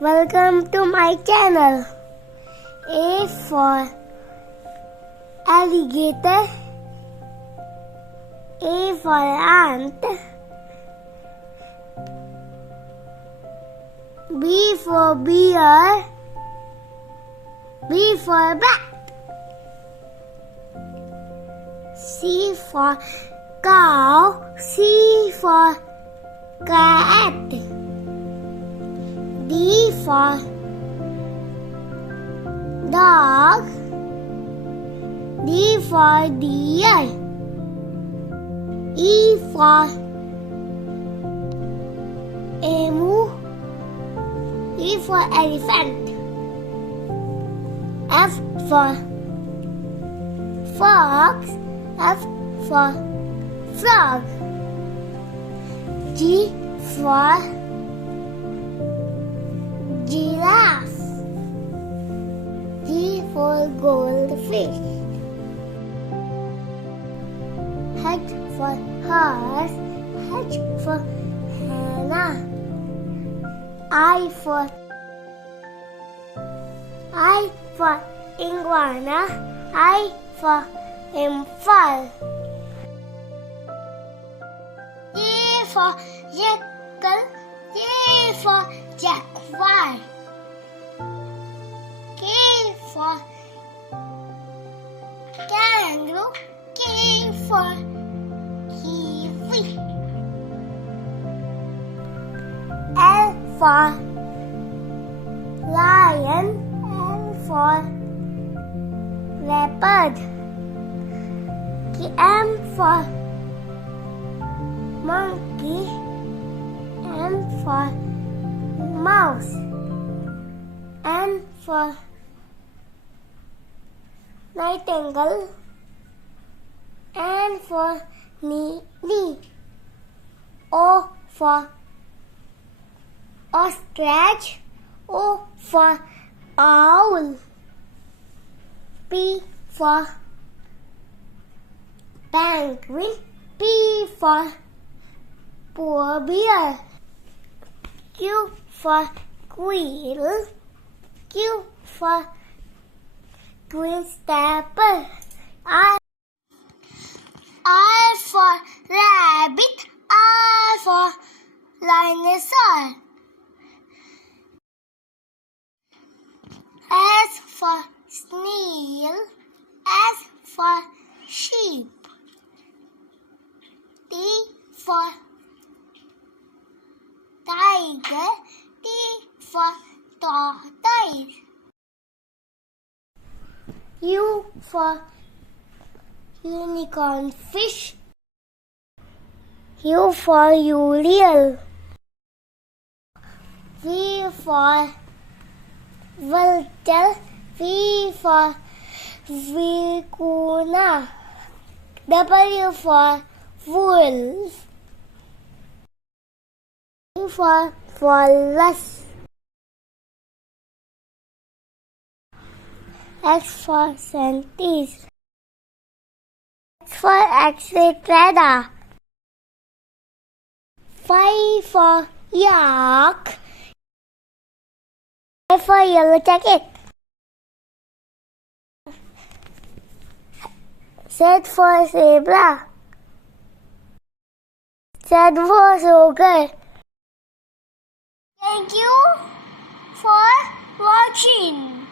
Welcome to my channel. A for alligator. A for ant. B for bear. B for bat. C for cow. C for cat. D for dog. D for deer. E for emu. E for elephant. F for fox. F for frog. G for giraffe. G for goldfish. H for horse. H for hyena. I for iguana. I for impala. J for jackal. J for jaguar. K for kangaroo. K for kiwi. L for lion. L for leopard. M for monkey. M for mouse. N for nightingale. N for knee. O for ostrich. O for owl. P for penguin. P for polar bear. Q for quail. Q for green snapper. R for rabbit. R for rhinoceros. S for snail. S for sheep. T for tiger. T for tortoise. U for unicorn fish. U for uriel. V for vulture. V for vicuna. W for wolf. U for walrus. X for centipede. X for etc. Y for yak. Y for yellow jacket. Z for zebra. Z for sugar. Thank you for watching.